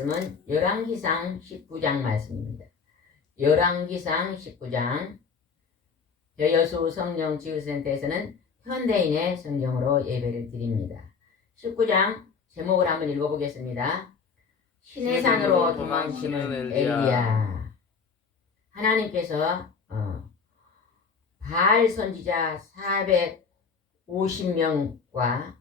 말씀은 열왕기상 19장 말씀입니다. 열왕기상 19장 여수 성령 지구센터에서는 현대인의 성경으로 예배를 드립니다. 19장 제목을 한번 읽어보겠습니다. 신의 산으로 도망치는 엘리야. 하나님께서 바알 선지자 450명과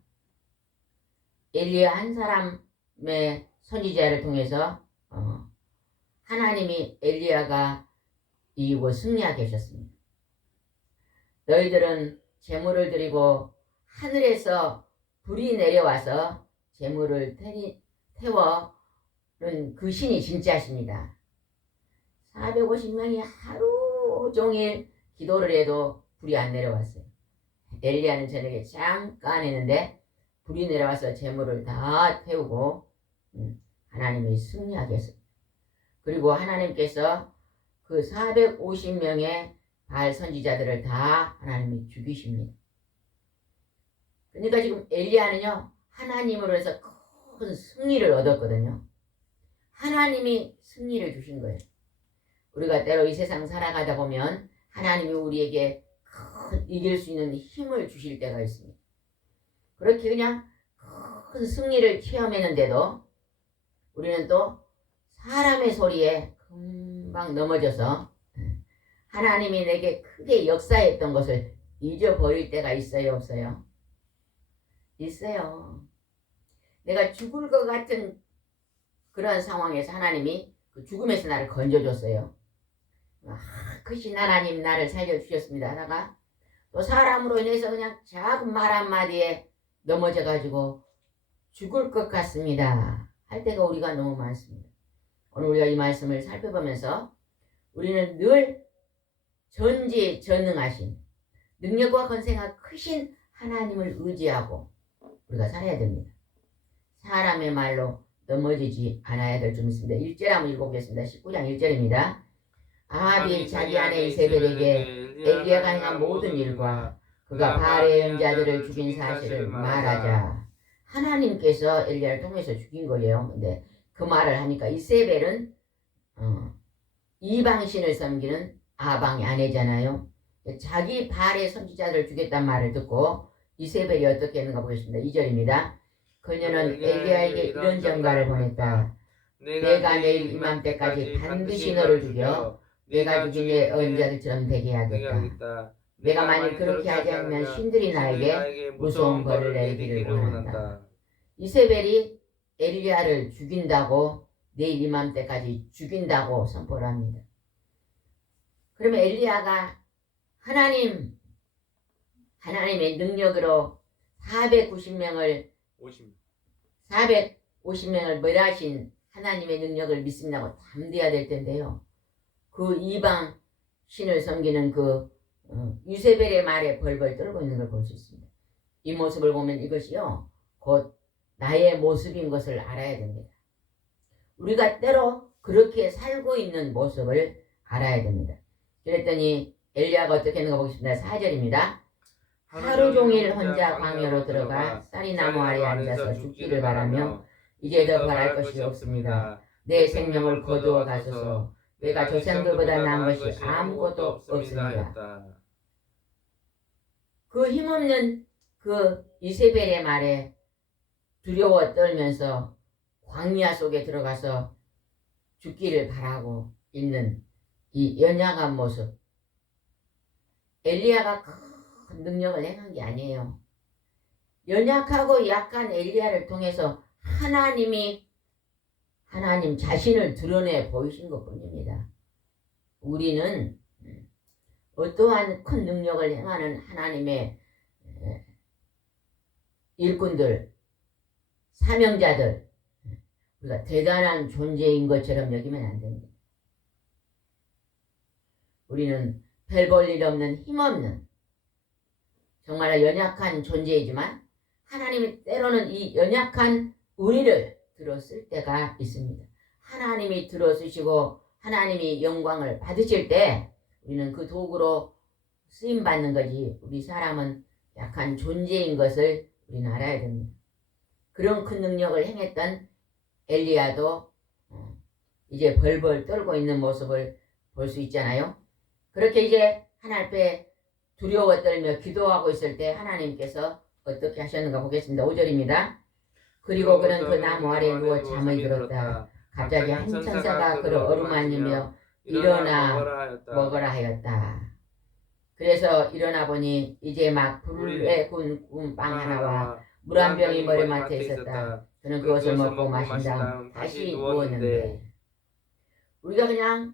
엘리야 한 사람의 선지자를 통해서 하나님이 엘리야가 이기고 승리하게 하셨습니다. 너희들은 제물을 드리고 하늘에서 불이 내려와서 제물을 태워는 그 신이 진짜십니다. 450명이 하루 종일 기도를 해도 불이 안 내려왔어요. 엘리야는 저녁에 잠깐 했는데 불이 내려와서 제물을 다 태우고 하나님이 승리하게 했습니다. 그리고 하나님께서 그 450명의 바알 선지자들을 다 하나님이 죽이십니다. 그러니까 지금 엘리야는요, 하나님으로 해서 큰 승리를 얻었거든요. 하나님이 승리를 주신 거예요. 우리가 때로 이 세상 살아가다 보면 하나님이 우리에게 큰 이길 수 있는 힘을 주실 때가 있습니다. 그렇게 그냥 큰 승리를 체험했는데도 우리는 또 사람의 소리에 금방 넘어져서 하나님이 내게 크게 역사했던 것을 잊어버릴 때가 있어요, 없어요? 있어요. 내가 죽을 것 같은 그런 상황에서 하나님이 그 죽음에서 나를 건져줬어요. 크신 하나님 나를 살려주셨습니다 하다가 또 사람으로 인해서 그냥 작은 말 한마디에 넘어져가지고 죽을 것 같습니다 할 때가 우리가 너무 많습니다. 오늘 우리가 이 말씀을 살펴보면서 우리는 늘 전지전능하신 능력과 권세가 크신 하나님을 의지하고 우리가 살아야 됩니다. 사람의 말로 넘어지지 않아야 될 줄 믿습니다. 1절 한번 읽어보겠습니다. 19장 1절입니다. 아합이 자기 아내 이세벨에게 엘리야가 행한 모든 일과 그가 바알의 연자들을 죽인 사실을 말하자. 하나님께서 엘리야를 통해서 죽인 거예요. 근데 그 말을 하니까 이세벨은 이방신을 섬기는 아방의 아내잖아요. 자기 바알의 선지자들을 죽였단 말을 듣고 이세벨이 어떻게 했는가 보겠습니다. 2절입니다. 그녀는 엘리야에게 이런 전가를 보냈다. 내가 내일 이맘때까지 반드시 너를 죽여 내가 죽인 내 언자들처럼 되게 하겠다. 내가 만일 그렇게 하지 않으면 신들이 나에게 무서운 벌을 내리기를 원한다. 이세벨이 엘리야를 죽인다고 내일 이맘때까지 죽인다고 선포를 합니다. 그러면 엘리야가 하나님의 능력으로 450명을 멸하신 하나님의 능력을 믿습니다고 담대해야 될 텐데요. 그 이방 신을 섬기는 그 유세벨의 말에 벌벌 떨고 있는 걸 볼 수 있습니다. 이 모습을 보면 이것이요 곧 나의 모습인 것을 알아야 됩니다. 우리가 때로 그렇게 살고 있는 모습을 알아야 됩니다. 그랬더니 엘리야가 어떻게 했는가 보겠습니다. 4절입니다. 하루 종일 혼자 광야로 들어가 쌀이 나무 아래에 앉아서 죽기를 바라며 이제 더 바랄 것이 없습니다. 내 생명을 거두어 가소서. 내가 조상들보다 나은 것이 아무것도 없습니다. 그 힘없는 그 이세벨의 말에 두려워 떨면서 광야 속에 들어가서 죽기를 바라고 있는 이 연약한 모습. 엘리야가 큰 능력을 행한 게 아니에요. 연약하고 약한 엘리야를 통해서 하나님 자신을 드러내 보이신 것뿐입니다. 우리는 어떠한 큰 능력을 행하는 하나님의 일꾼들, 사명자들, 우리가 대단한 존재인 것처럼 여기면 안 됩니다. 우리는 별 볼 일 없는 힘없는 정말 연약한 존재이지만 하나님이 때로는 이 연약한 우리를 들어쓸 때가 있습니다. 하나님이 들어쓰시고 하나님이 영광을 받으실 때 우리는 그 도구로 쓰임받는 거지 우리 사람은 약한 존재인 것을 우리는 알아야 됩니다. 그런 큰 능력을 행했던 엘리야도 이제 벌벌 떨고 있는 모습을 볼 수 있잖아요. 그렇게 이제 하나님 앞에 두려워 떨며 기도하고 있을 때 하나님께서 어떻게 하셨는가 보겠습니다. 5절입니다. 그리고 그는 그 나무 아래 누워 잠을 들었다. 갑자기 한 천사가 그를 어루만지며 일어나 먹으라 하였다. 그래서 일어나 보니 이제 막 불에 구운 빵 하나와 물 한 병이 머리맡에 있었다. 그는 그것을 먹고 마신 다음 다시 누웠는데, 우리가 그냥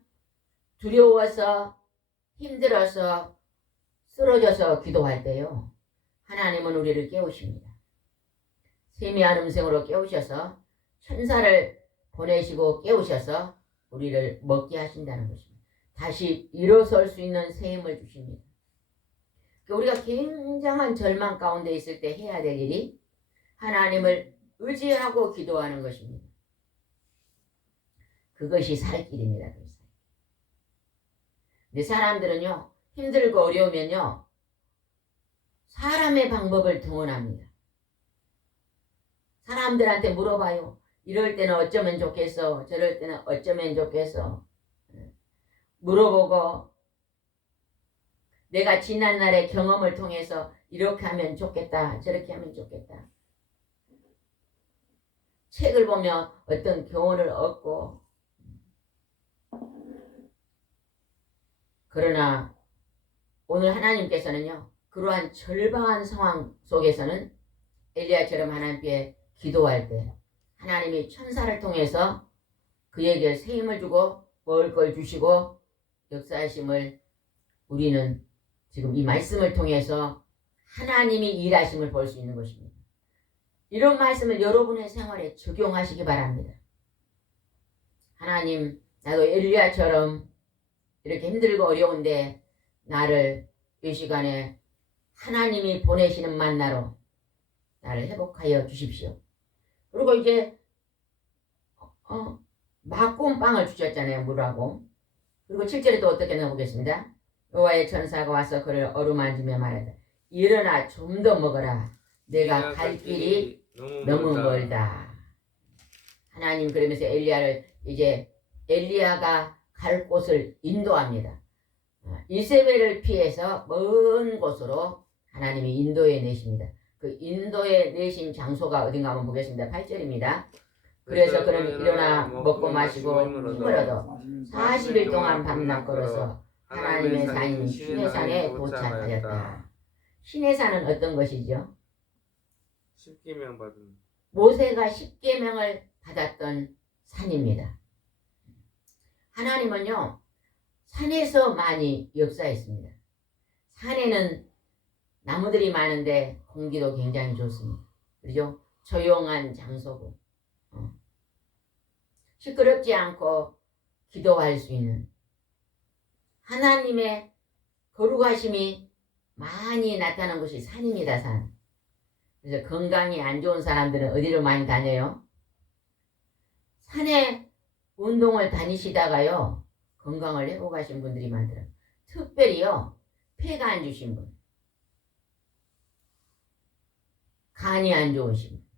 두려워서 힘들어서 쓰러져서 기도할 때요, 하나님은 우리를 깨우십니다. 세미한 음성으로 깨우셔서 천사를 보내시고 깨우셔서 우리를 먹게 하신다는 것입니다. 다시 일어설 수 있는 새 힘을 주십니다. 우리가 굉장한 절망 가운데 있을 때 해야 될 일이 하나님을 의지하고 기도하는 것입니다. 그것이 살 길입니다. 근데 사람들은요, 힘들고 어려우면요, 사람의 방법을 동원합니다. 사람들한테 물어봐요. 이럴 때는 어쩌면 좋겠어. 저럴 때는 어쩌면 좋겠어. 물어보고 내가 지난날의 경험을 통해서 이렇게 하면 좋겠다. 저렇게 하면 좋겠다. 책을 보며 어떤 교훈을 얻고, 그러나 오늘 하나님께서는요, 그러한 절박한 상황 속에서는 엘리야처럼 하나님께 기도할 때 하나님이 천사를 통해서 그에게 새 힘을 주고 먹을 걸 주시고 역사하심을 우리는 지금 이 말씀을 통해서 하나님이 일하심을 볼 수 있는 것입니다. 이런 말씀을 여러분의 생활에 적용하시기 바랍니다. 하나님, 나도 엘리야처럼 이렇게 힘들고 어려운데 나를 이 시간에 하나님이 보내시는 만나로 나를 회복하여 주십시오. 그리고 이제 막고운 빵을 주셨잖아요. 물하고. 그리고 7절에 또 어떻게 나오겠습니다. 여호와의 천사가 와서 그를 어루만지며 말하다. 일어나 좀 더 먹어라. 내가 갈 길이 너무 멀다. 하나님 그러면서 엘리야를 이제 엘리야가 갈 곳을 인도합니다. 이세벨을 피해서 먼 곳으로 하나님이 인도해 내십니다. 그 인도해 내신 장소가 어딘가 한번 보겠습니다. 8절입니다. 그래서 그는 일어나 먹고 마시고 힘을 얻어 40일 동안 밤낮 걸어서 하나님의 산인 시내산에 도착하였다. 시내산은 어떤 것이죠? 십계명 받은 모세가 십계명을 받았던 산입니다. 하나님은요, 산에서 많이 역사했습니다. 산에는 나무들이 많은데 공기도 굉장히 좋습니다. 그렇죠? 조용한 장소고 시끄럽지 않고 기도할 수 있는 하나님의 거룩하심이 많이 나타나는 곳이 산입니다. 산. 그래서 건강이 안 좋은 사람들은 어디로 많이 다녀요? 산에 운동을 다니시다가요, 건강을 회복하신 분들이 많더라고요. 특별히요, 폐가 안 좋으신 분, 간이 안 좋으신 분,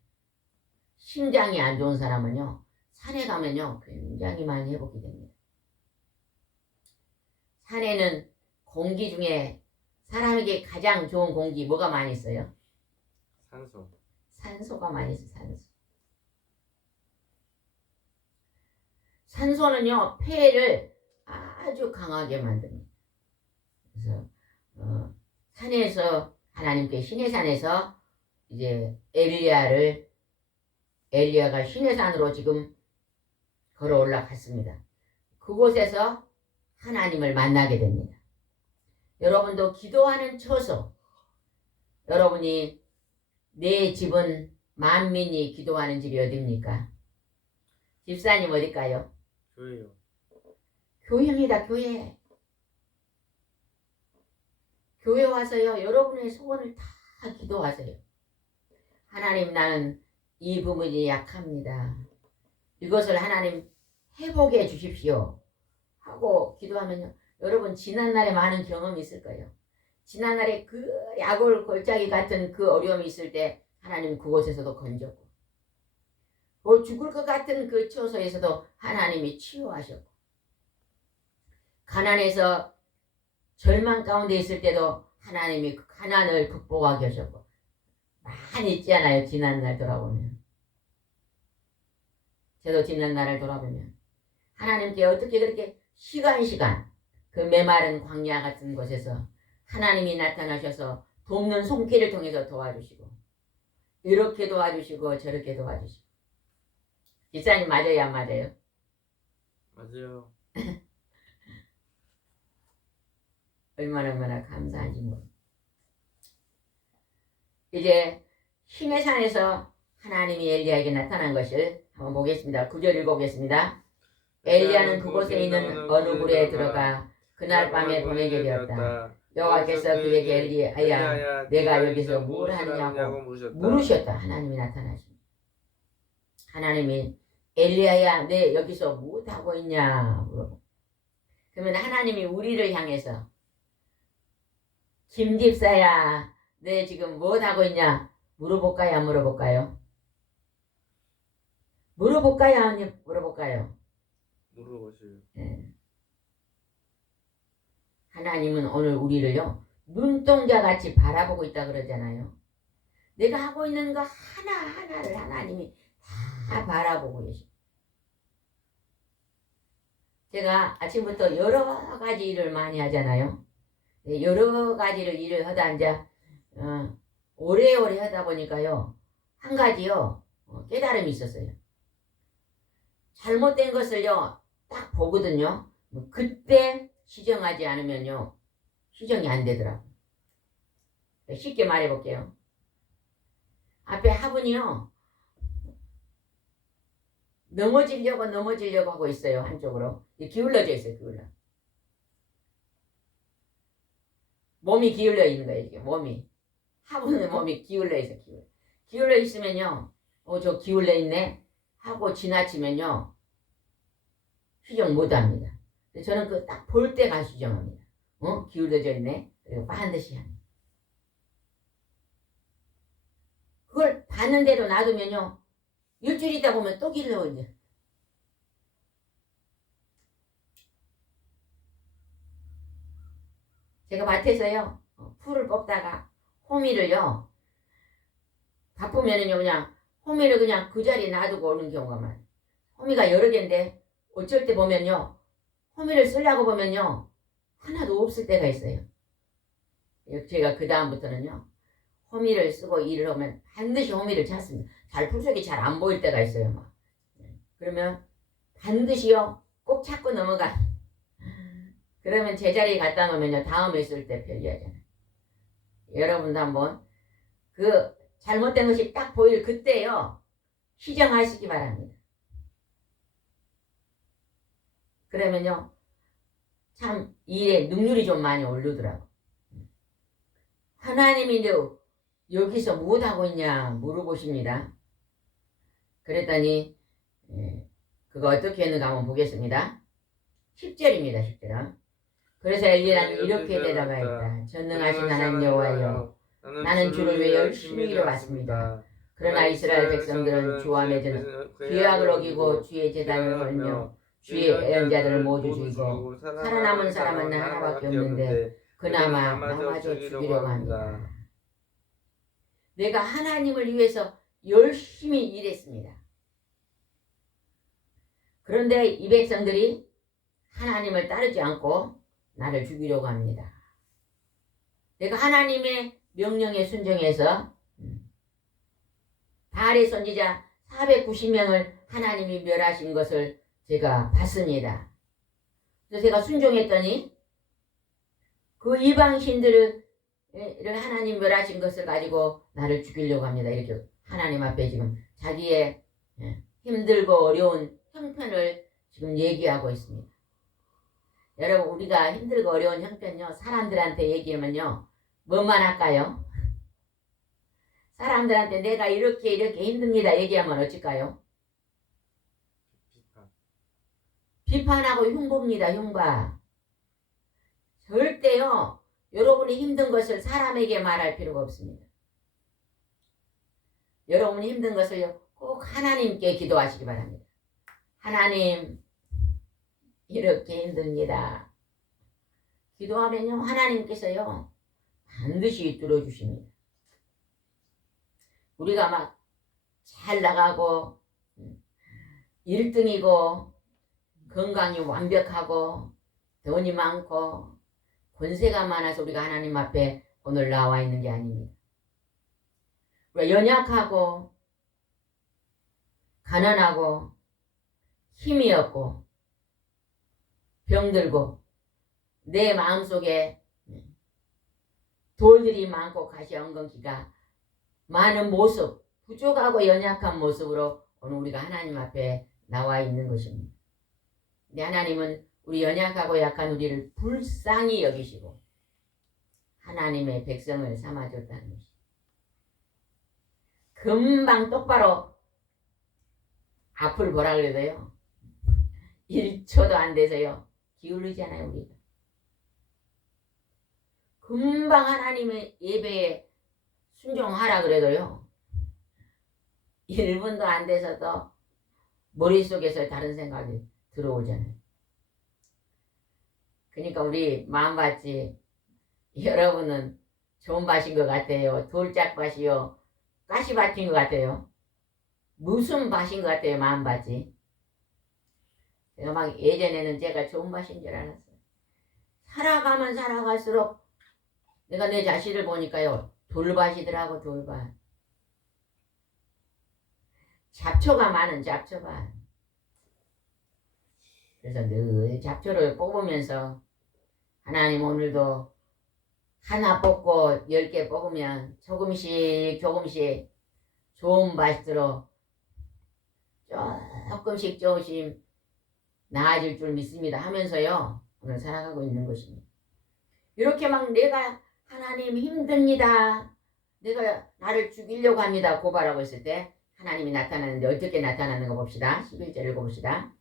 심장이 안 좋은 사람은요, 산에 가면요 굉장히 많이 회복이 됩니다. 산에는 공기 중에 사람에게 가장 좋은 공기 뭐가 많이 있어요? 산소. 산소가 많이 있어요. 산소. 산소는요 폐를 아주 강하게 만듭니다. 그래서 산에서 하나님께 시내산에서 이제 엘리야가 시내산으로 지금 걸어 올라갔습니다. 그곳에서 하나님을 만나게 됩니다. 여러분도 기도하는 처소, 여러분이 내 집은 만민이 기도하는 집이 어디입니까? 집사님 어딜까요? 교회요. 교회입니다. 교회. 교회 와서요 여러분의 소원을 다 기도하세요. 하나님, 나는 이 부분이 약합니다. 이것을 하나님 회복해 주십시오 하고 기도하면요, 여러분 지난날에 많은 경험이 있을 거예요. 지난날에 그 야골 골짜기 같은 그 어려움이 있을 때 하나님 그곳에서도 건졌고, 뭐 죽을 것 같은 그 처소에서도 하나님이 치유하셨고, 가난해서 절망 가운데 있을 때도 하나님이 그 가난을 극복하게 하셨고, 많이 있지 않아요? 지난날 돌아보면. 저도 지난날을 돌아보면 하나님께 어떻게 그렇게 시간 그 메마른 광야 같은 곳에서 하나님이 나타나셔서 돕는 손길을 통해서 도와주시고, 이렇게 도와주시고 저렇게 도와주시고. 기사님 맞아요, 안 맞아요? 맞아요. 얼마나 감사한지 뭐. 이제 힘의 산에서 하나님이 엘리야에게 나타난 것을 한번 보겠습니다. 9절 읽어보겠습니다. 엘리야는 그곳에 있는 어느 굴에 들어가 그날 밤에 보내게 되었다. 여호와께서 그에게 엘리야야, 내가 여기서 뭘 하느냐고 물으셨다. 하나님이 나타나신. 하나님이 엘리야야, 내 여기서 뭐 하고 있냐 물어보. 그러면 하나님이 우리를 향해서 김 집사야, 내 지금 뭐 하고 있냐 물어볼까요? 안 물어볼까요? 물어볼까요? 안 물어볼까요? 물어보세요. 네. 하나님은 오늘 우리를요 눈동자같이 바라보고 있다 그러잖아요. 내가 하고 있는 거 하나하나를 하나님이 다 바라보고 계십니다. 제가 아침부터 여러 가지 일을 많이 하잖아요. 여러 가지를 일을 하다 이제 오래오래 하다 보니까요 한 가지요 깨달음이 있었어요. 잘못된 것을요 딱 보거든요. 그때 시정하지 않으면요 시정이 안 되더라고요. 쉽게 말해 볼게요. 앞에 화분이요 넘어지려고 하고 있어요. 한쪽으로 기울어져 있어요. 몸이 기울려 있는 거예요. 이게 몸이 화분의 몸이 기울려 있어요. 기울려 있으면요 저 기울려 있네 하고 지나치면요 수정 못합니다. 저는 그 딱 볼 때가 수정합니다. 기울어져 있네. 그리고 반드시 합니다. 그걸 봤는데도 놔두면요 일주일 있다 보면 또 길러 이제. 제가 밭에서요 풀을 뽑다가 호미를요 바쁘면은요 그냥 호미를 그냥 그 자리에 놔두고 오는 경우가 많아요. 호미가 여러 개인데 어쩔 때 보면요 호미를 쓰려고 보면요 하나도 없을 때가 있어요. 제가 그 다음부터는요 호미를 쓰고 일을 하면 반드시 호미를 찾습니다. 풀속이 잘 안 보일 때가 있어요. 막. 그러면 반드시요 꼭 찾고 넘어가. 그러면 제자리에 갖다 놓으면요 다음에 쓸 때 편리하잖아요. 여러분도 한번 그 잘못된 것이 딱 보일 그때요 시정하시기 바랍니다. 그러면요 참 일에 능률이 좀 많이 오르더라고. 하나님이 여기서 무엇하고 있냐 물어보십니다. 그랬더니 그거 어떻게 했는가 한번 보겠습니다. 10절입니다. 10절. 그래서 엘리야는 이렇게 대답하였다. 전능하신 하나님 여호와여, 나는 주를 위해 열심히 일해왔습니다. 그러나 이스라엘 백성들은 주와 맺은 규약을 어기고 주의 제단을 헐며 주의 예언자들을 모두 죽이고 살아남은 사람은 하나밖에 없는데 그나마 나마저 죽이려고 합니다. 내가 하나님을 위해서 열심히 일했습니다. 그런데 이 백성들이 하나님을 따르지 않고 나를 죽이려고 합니다. 내가 하나님의 명령에 순종해서 바알의 선지자 490명을 하나님이 멸하신 것을 제가 봤습니다. 그래서 제가 순종했더니 그 이방신들을 하나님 멸하신 것을 가지고 나를 죽이려고 합니다. 이렇게 하나님 앞에 지금 자기의 힘들고 어려운 형편을 지금 얘기하고 있습니다. 여러분 우리가 힘들고 어려운 형편요 사람들한테 얘기하면요 뭐만 할까요? 사람들한테 내가 이렇게 힘듭니다 얘기하면 어쩔까요? 비판하고 흉보입니다. 흉봐. 절대요 여러분이 힘든 것을 사람에게 말할 필요가 없습니다. 여러분이 힘든 것을 꼭 하나님께 기도하시기 바랍니다. 하나님, 이렇게 힘듭니다. 기도하면요, 하나님께서요, 반드시 들어주십니다. 우리가 막 잘 나가고 1등이고 건강이 완벽하고 돈이 많고 권세가 많아서 우리가 하나님 앞에 오늘 나와 있는 게 아닙니다. 우리가 연약하고 가난하고 힘이 없고 병들고 내 마음속에 돌들이 많고 가시 엉겅퀴가 많은 모습, 부족하고 연약한 모습으로 오늘 우리가 하나님 앞에 나와 있는 것입니다. 근데 하나님은 우리 연약하고 약한 우리를 불쌍히 여기시고 하나님의 백성을 삼아줬다는 것입니다. 금방 똑바로 앞을 보라 그래도요 1초도 안 돼서요 기울이잖아요. 우리가 금방 하나님의 예배에 순종하라 그래도요 1분도 안 돼서도 머릿속에서 다른 생각이 들어오잖아요. 그러니까 우리 마음밭이 여러분은 좋은 밭인 것 같아요. 돌짝밭이요 가시밭인 것 같아요. 무슨 밭인 것 같아요. 마음밭이. 제가 막 예전에는 제가 좋은 밭인 줄 알았어요. 살아가면 살아갈수록 내가 내 자신을 보니까요 돌밭이더라고. 돌밭. 잡초가 많은 잡초밭. 그래서 늘 잡초를 뽑으면서 하나님 오늘도 하나 뽑고 10개 뽑으면 조금씩 좋은 밭으로 조금씩 나아질 줄 믿습니다 하면서요 오늘 살아가고 있는 것입니다. 이렇게 막 내가 하나님 힘듭니다, 내가 나를 죽이려고 합니다 고발하고 있을 때 하나님이 나타나는데 어떻게 나타나는 거 봅시다. 11절 읽어봅시다.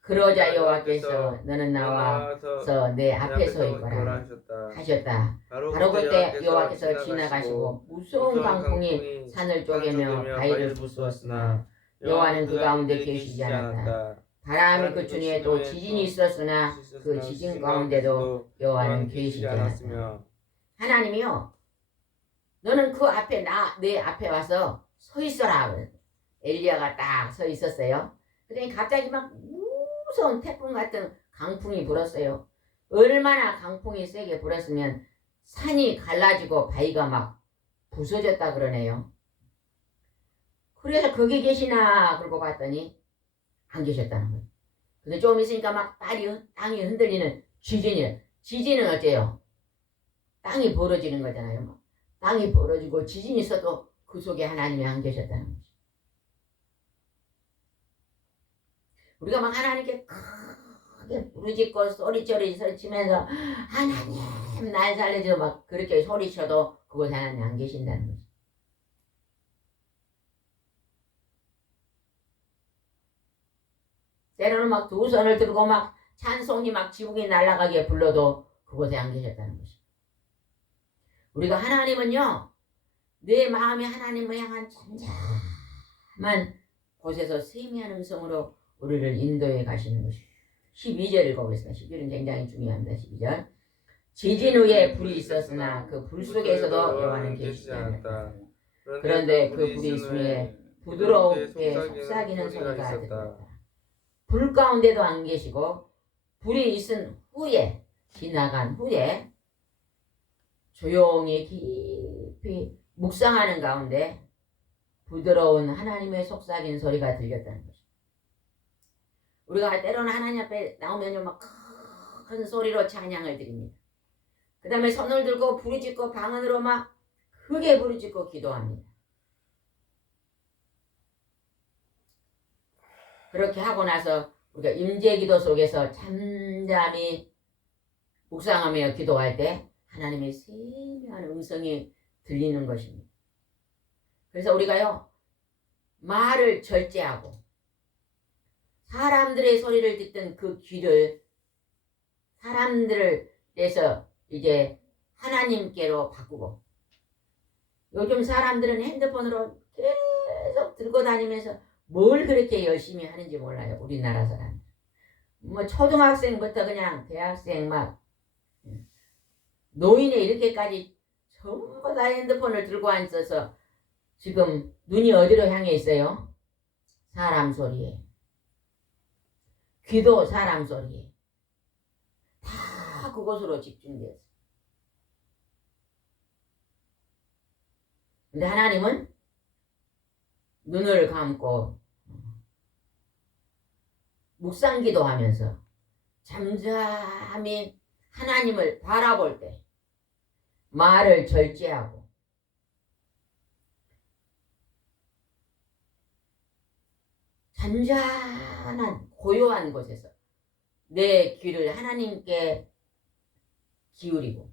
그러자 여호와께서 너는 나와서 내 앞에 서 있거라 하셨다. 바로 그때 여호와께서 지나가시고 무서운 강풍이 산을 쪼개며 바위를 부수었으나 여호와는 그 가운데 계시지 않았다. 바람이 그치니 또 지진이 있었으나 그 지진 가운데도 여호와는 계시지 않았다. 하나님이요 너는 그 앞에 내 앞에 와서 서 있어라. 엘리야가 딱 서 있었어요. 그랬더니 갑자기 막 무서운 태풍 같은 강풍이 불었어요. 얼마나 강풍이 세게 불었으면 산이 갈라지고 바위가 막 부서졌다 그러네요. 그래서 거기 계시나 그러고 봤더니 안 계셨다는 거예요. 근데 좀 있으니까 막 땅이 흔들리는 지진이에요. 지진은 어째요? 땅이 벌어지는 거잖아요. 막. 땅이 벌어지고 지진이 있어도 그 속에 하나님이 안 계셨다는 거죠. 우리가 막 하나님께 크게 부르짖고 소리소리 설치면서 하나님 날 살려줘 막 그렇게 소리쳐도 그곳에 하나님 안 계신다는 거죠. 때로는 막 두 손을 들고 막 찬송이 막 지붕이 날아가게 불러도 그곳에 안 계셨다는 것이죠. 우리가 하나님은요 내 마음이 하나님을 향한 잠잠한 곳에서 세미한 음성으로 우리를 인도해 가시는 것입니다. 12절 읽어보겠습니다. 12절은 굉장히 중요합니다. 12절. 지진 후에 불이 있었으나 그 불 속에서도 여호와는 계시지 않았다. 그런데 그 불이 있음에 부드럽게 속삭이는 소리가 들렸다. 불 가운데도 안 계시고 불이 있은 후에 지나간 후에 조용히 깊이 묵상하는 가운데 부드러운 하나님의 속삭이는 소리가 들렸다는 것입니다. 우리가 때로는 하나님 앞에 나오면요 막 큰 소리로 찬양을 드립니다. 그 다음에 손을 들고 부르짖고 방언으로 막 크게 부르짖고 기도합니다. 그렇게 하고 나서 우리가 임재기도 속에서 잠잠히 묵상하며 기도할 때 하나님의 세미한 음성이 들리는 것입니다. 그래서 우리가요 말을 절제하고 사람들의 소리를 듣던 그 귀를 사람들에서 이제 하나님께로 바꾸고 요즘 사람들은 핸드폰으로 계속 들고 다니면서 뭘 그렇게 열심히 하는지 몰라요. 우리나라 사람. 뭐 초등학생부터 그냥 대학생 막 노인에 이렇게까지 전부 다 핸드폰을 들고 앉아서 지금 눈이 어디로 향해 있어요? 사람 소리에. 귀도 사람 소리에. 다 그곳으로 집중되었어요. 근데 하나님은 눈을 감고 묵상기도 하면서 잠잠히 하나님을 바라볼 때 말을 절제하고 잔잔한 고요한 곳에서 내 귀를 하나님께 기울이고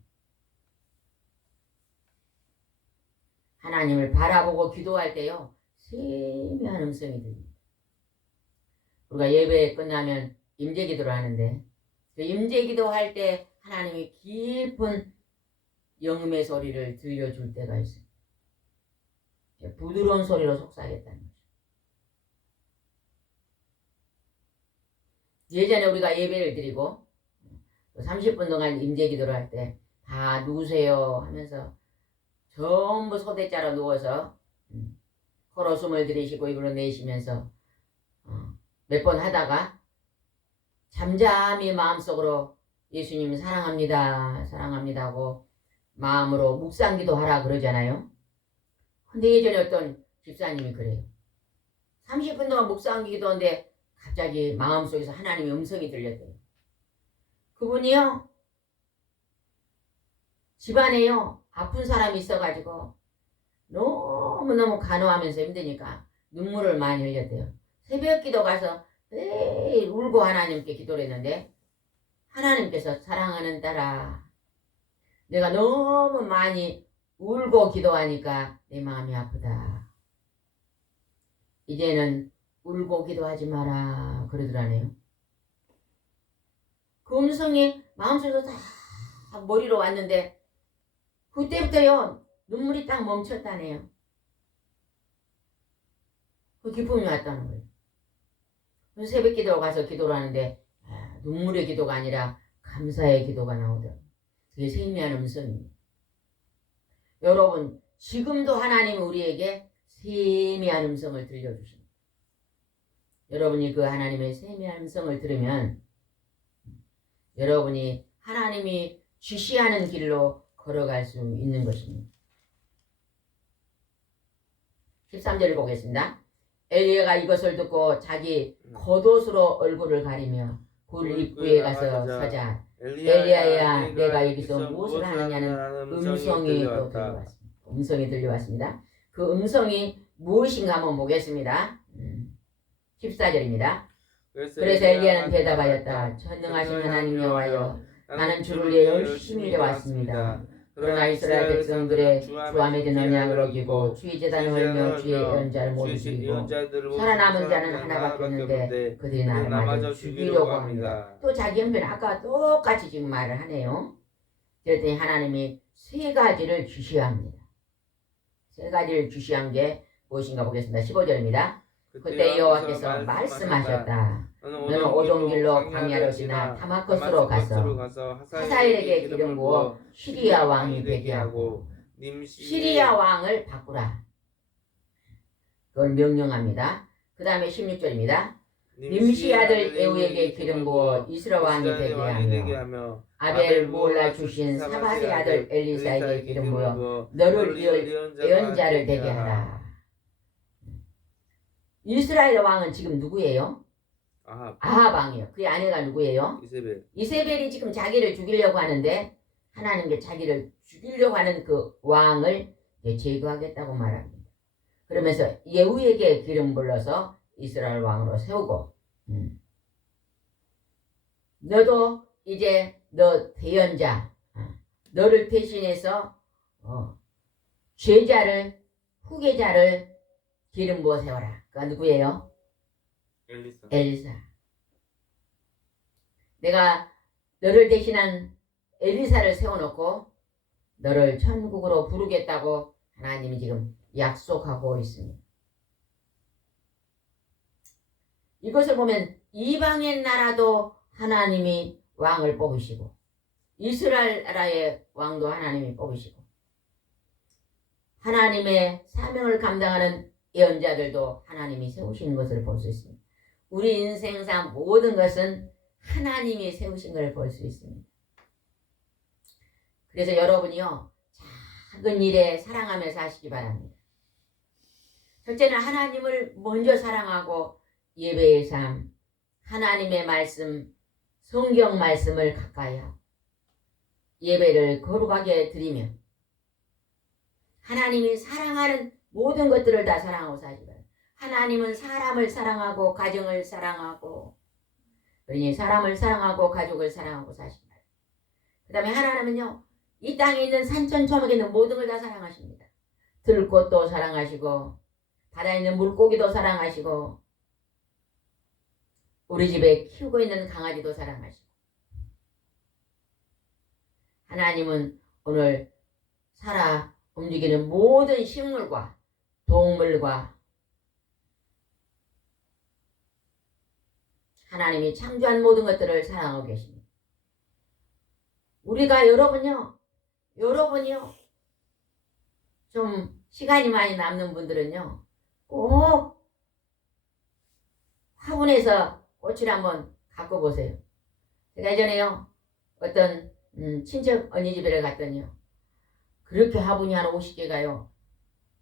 하나님을 바라보고 기도할 때요 세미한 음성이 들립니다. 우리가 예배 끝나면 임재기도를 하는데 그 임재기도 할 때 하나님이 깊은 영음의 소리를 들려줄 때가 있어요. 부드러운 소리로 속삭였다는 거죠. 예전에 우리가 예배를 드리고 30분 동안 임재기도를 할 때 다 누우세요 하면서 전부 소대자로 누워서 코로 숨을 들이쉬고 입으로 내쉬면서 몇 번 하다가 잠잠히 마음속으로 예수님 사랑합니다 사랑합니다 하고 마음으로 묵상기도 하라 그러잖아요. 근데 예전에 어떤 집사님이 그래요. 30분 동안 묵상기도 하는데 갑자기 마음속에서 하나님의 음성이 들렸대요. 그분이요 집안에요 아픈 사람이 있어가지고 너무너무 간호하면서 힘드니까 눈물을 많이 흘렸대요. 새벽 기도 가서 매일 울고 하나님께 기도를 했는데 하나님께서 사랑하는 딸아 내가 너무 많이 울고 기도하니까 내 마음이 아프다. 이제는 울고 기도하지 마라 그러더라네요. 그 음성이 마음속에서 다 머리로 왔는데 그때부터요 눈물이 딱 멈췄다네요. 그 기쁨이 왔다는 거예요. 그래서 새벽 기도로 가서 기도를 하는데 눈물의 기도가 아니라 감사의 기도가 나오더라고요. 그게 세미한 음성입니다. 여러분 지금도 하나님은 우리에게 세미한 음성을 들려주십니다. 여러분이 그 하나님의 세미한 음성을 들으면 여러분이 하나님이 지시하는 길로 걸어갈 수 있는 것입니다. 13절을 보겠습니다. 엘리야가 이것을 듣고 자기 겉옷으로 얼굴을 가리며 굴 입구에 가서 서자 엘리야야 내가 여기서 무엇을 하느냐는 음성이 또 들려왔습니다. 음성이 들려왔습니다. 그 음성이 무엇인가 한번 보겠습니다. 14절입니다. 그래서 엘리야는 대답하였다. 전능하신 하나님 여호와여 나는 주를 위해 열심히 일해왔습니다. 그러나 이스라엘 백성들의 주 안에 든 언약을 어기고 주의 제단을 헐며 주의 예언자를 모두 죽이고 살아남은 자는 하나밖에 없는데 그들이 나를 마저 죽이려고 합니다. 또 자기 형편 아까 똑같이 지금 말을 하네요. 그랬더니 하나님이 세 가지를 주시합니다. 세 가지를 주시한 게 무엇인가 보겠습니다. 15절입니다. 그때 여호와께서 말씀하셨다. 너는 오동길로 광야로 지나 다마커스로 가서 하사엘에게 기름 부어 시리아 왕이 되게 하고 시리아 왕을 바꾸라. 그걸 명령합니다. 그 다음에 16절입니다. 님시 아들 에우에게 기름 부어 이스라엘 왕이 되게 하며 아벨 무올라 출신 사바의 아들 엘리사에게 기름 부어 너를 위할 예언자를 되게 하라. 이스라엘 왕은 지금 누구예요? 아합 왕이에요. 그의 아내가 누구예요? 이세벨이 지금 자기를 죽이려고 하는데 하나님께 자기를 죽이려고 하는 그 왕을 제거하겠다고 말합니다. 그러면서 예후에게 기름 불러서 이스라엘 왕으로 세우고 너도 이제 너 대언자 너를 대신해서 제자를 후계자를 기름 부어 세워라. 그가 누구예요? 엘리사. 내가 너를 대신한 엘리사를 세워놓고 너를 천국으로 부르겠다고 하나님이 지금 약속하고 있습니다. 이것을 보면 이방의 나라도 하나님이 왕을 뽑으시고 이스라엘 나라의 왕도 하나님이 뽑으시고 하나님의 사명을 감당하는 예언자들도 하나님이 세우시는 것을 볼 수 있습니다. 우리 인생상 모든 것은 하나님이 세우신 것을 볼 수 있습니다. 그래서 여러분이요, 작은 일에 사랑하며 사시기 바랍니다. 첫째는 하나님을 먼저 사랑하고 예배의 삶, 하나님의 말씀, 성경 말씀을 가까이 하고 예배를 거룩하게 드리며 하나님이 사랑하는 모든 것들을 다 사랑하고 사시기 바랍니다. 하나님은 사람을 사랑하고 가정을 사랑하고 그러니 사람을 사랑하고 가족을 사랑하고 사시기 바랍니다. 그 다음에 하나님은요, 이 땅에 있는 산천초목에 있는 모든 걸 다 사랑하십니다. 들꽃도 사랑하시고 바다에 있는 물고기도 사랑하시고 우리 집에 키우고 있는 강아지도 사랑하시고 하나님은 오늘 살아 움직이는 모든 식물과 동물과 하나님이 창조한 모든 것들을 사랑하고 계십니다. 우리가 여러분이요 좀 시간이 많이 남는 분들은요 꼭 화분에서 꽃을 한번 갖고 보세요. 제가 예전에요 어떤 친척 언니 집에 갔더니요 그렇게 화분이 한 50개가요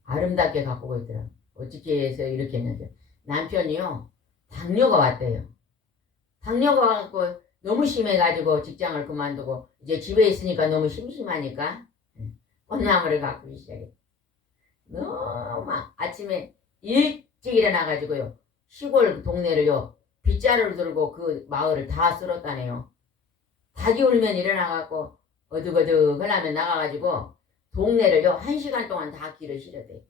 아름답게 갖고 있더라고요. 어떻게 해서 이렇게 했는지 남편이요 당뇨가 왔대요. 당뇨가 와갖고 너무 심해가지고 직장을 그만두고 이제 집에 있으니까 너무 심심하니까 꽃나무를 가꾸기 시작했어요. 너무 아침에 일찍 일어나가지고요 시골 동네를요 빗자루를 들고 그 마을을 다 쓸었다네요. 닭이 울면 일어나갖고 어둑어둑 하려면 나가가지고 동네를요 1시간 동안 다 길을 실었대요.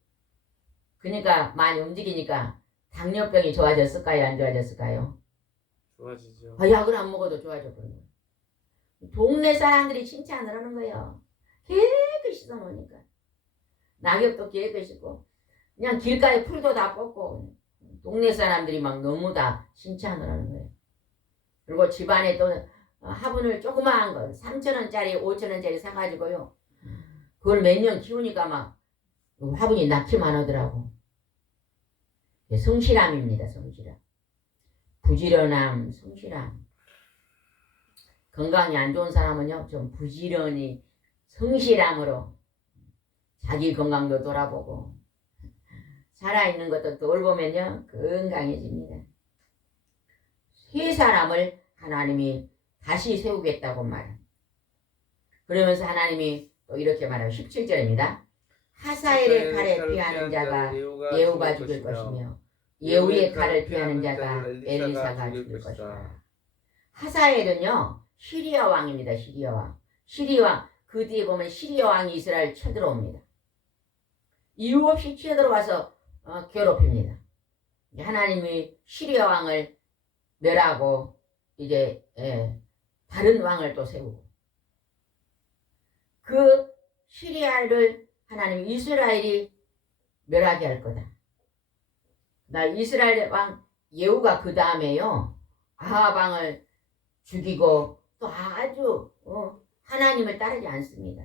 그러니까 많이 움직이니까 당뇨병이 좋아졌을까요? 안 좋아졌을까요? 좋아지죠. 약을 안 먹어도 좋아졌거든요. 동네 사람들이 칭찬을 하는 거예요. 깨끗이 씻어놓으니까. 낙엽도 깨끗이고 그냥 길가에 풀도 다 뽑고 동네 사람들이 막 너무 다 칭찬을 하는 거예요. 그리고 집안에 또 화분을 조그마한 거 3,000원짜리 5,000원짜리 사가지고요. 그걸 몇 년 키우니까 막 화분이 낳기만 하더라고. 성실함입니다. 성실함. 부지런함, 성실함. 건강이 안 좋은 사람은요 좀 부지런히 성실함으로 자기 건강도 돌아보고 살아있는 것도 돌보면요 건강해집니다. 세 사람을 하나님이 다시 세우겠다고 말합니다. 그러면서 하나님이 또 이렇게 말하고 17절입니다. 하사엘의 칼에 피하는 자가 예후가 죽을 것이며 예후의 칼을 피하는 자가 엘리사가 죽을 것이다. 하사엘은요 시리아 왕입니다. 시리아 왕. 시리아 왕. 그 뒤에 보면 시리아 왕이 이스라엘 쳐들어옵니다. 이유 없이 쳐들어와서 괴롭힙니다. 하나님이 시리아 왕을 멸하고 이제 다른 왕을 또 세우고 그 시리아를 하나님 이스라엘이 멸하게 할 거다. 나 이스라엘 왕 예후가 그 다음에요 아합 왕을 죽이고 또 아주 하나님을 따르지 않습니다.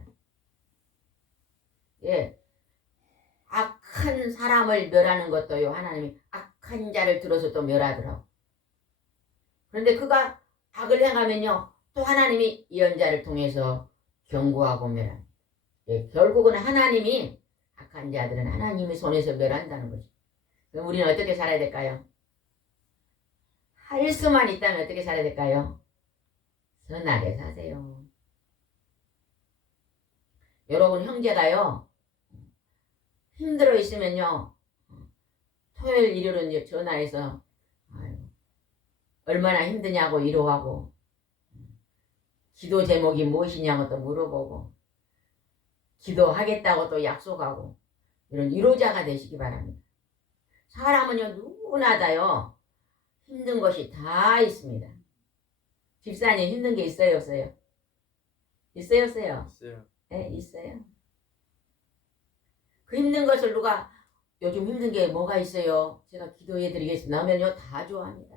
예, 악한 사람을 멸하는 것도요 하나님이 악한 자를 들어서 또 멸하더라고. 그런데 그가 악을 행하면요 또 하나님이 예언자를 통해서 경고하고 멸합니다. 예, 결국은 하나님이 악한 자들은 하나님의 손에서 멸한다는 거죠. 그럼 우리는 어떻게 살아야 될까요? 할 수만 있다면 어떻게 살아야 될까요? 선하게 사세요. 여러분 형제가요 힘들어 있으면요 토요일 일요일은 이제 전화해서 얼마나 힘드냐고 위로하고 기도 제목이 무엇이냐고 또 물어보고 기도하겠다고 또 약속하고 이런 위로자가 되시기 바랍니다. 사람은요 누구나 다요 힘든 것이 다 있습니다. 집사님 힘든 게 있어요 없어요? 있어요 없어요? 있어요. 네 있어요. 그 힘든 것을 누가 요즘 힘든 게 뭐가 있어요? 제가 기도해 드리겠습니다 하면요 다 좋아합니다.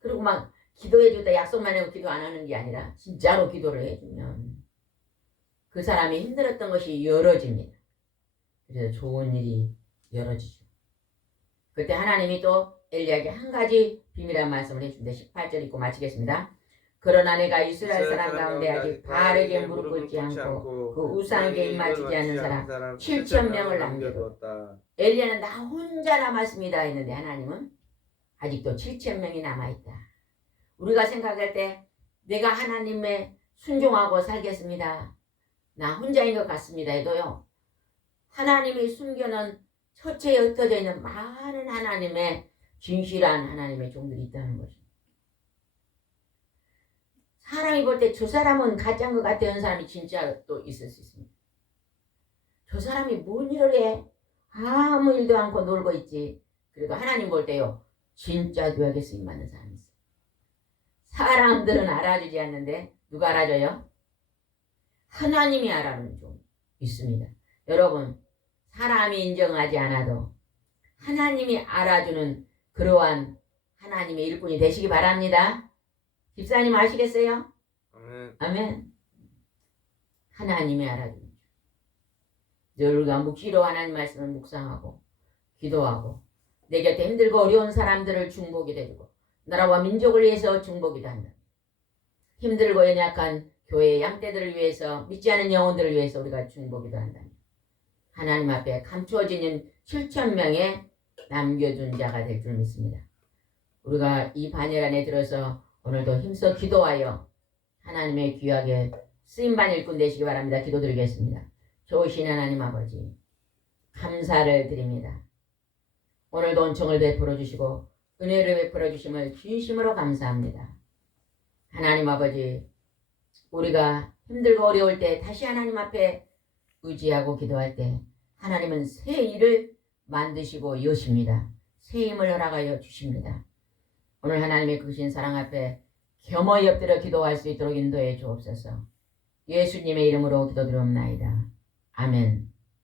그리고 막 기도해 주다 약속만 하고 기도 안 하는 게 아니라 진짜로 기도를 해주면 그 사람이 힘들었던 것이 열어집니다. 그래서 좋은 일이 열어지죠. 그때 하나님이 또 엘리야에게 한 가지 비밀한 말씀을 해준대. 18절 읽고 마치겠습니다. 그러나 내가 이스라엘 사람 가운데 아직 바알에게 무릎 꿇지 않고 그 우상에게 입맞추지 않는 사람 7천 명을 남겨뒀다. 엘리야는 나 혼자 남았습니다 했는데 하나님은 아직도 7천 명이 남아있다. 우리가 생각할 때 내가 하나님의 순종하고 살겠습니다. 나 혼자인 것 같습니다 해도요. 하나님이 숨겨놓은 처체에 흩어져 있는 많은 하나님의 진실한 하나님의 종들이 있다는 것입니다. 사람이 볼 때 저 사람은 가짜인 것 같아 하는 사람이 진짜 또 있을 수 있습니다. 저 사람이 뭔 일을 해? 아무 일도 않고 놀고 있지. 그래도 하나님 볼 때요. 진짜 되게 쓰임받는 사람이 있어요. 사람들은 알아주지 않는데 누가 알아줘요? 하나님이 알아주는 종 있습니다. 여러분 사람이 인정하지 않아도 하나님이 알아주는 그러한 하나님의 일꾼이 되시기 바랍니다. 집사님 아시겠어요? 아멘. 아멘. 하나님이 알아주는 종. 늘 우리가 묵시로 하나님 말씀을 묵상하고 기도하고 내 곁에 힘들고 어려운 사람들을 중보기도 해주고 나라와 민족을 위해서 중보기도 한다. 힘들고 연약한 교회의 양떼들을 위해서 믿지 않은 영혼들을 위해서 우리가 중보기도 한다. 하나님 앞에 감추어지는 7천 명의 남겨둔 자가 될 줄 믿습니다. 우리가 이 반열 안에 들어서 오늘도 힘써 기도하여 하나님의 귀하게 쓰임받는 일꾼 되시기 바랍니다. 기도드리겠습니다. 좋으신 하나님 아버지 감사를 드립니다. 오늘도 은총을 베풀어 주시고 은혜를 베풀어 주심을 진심으로 감사합니다. 하나님 아버지 우리가 힘들고 어려울 때 다시 하나님 앞에 의지하고 기도할 때 하나님은 새 일을 만드시고 여십니다. 새 힘을 허락하여 주십니다. 오늘 하나님의 크신 사랑 앞에 겸허히 엎드려 기도할 수 있도록 인도해 주옵소서. 예수님의 이름으로 기도드리옵나이다. 아멘.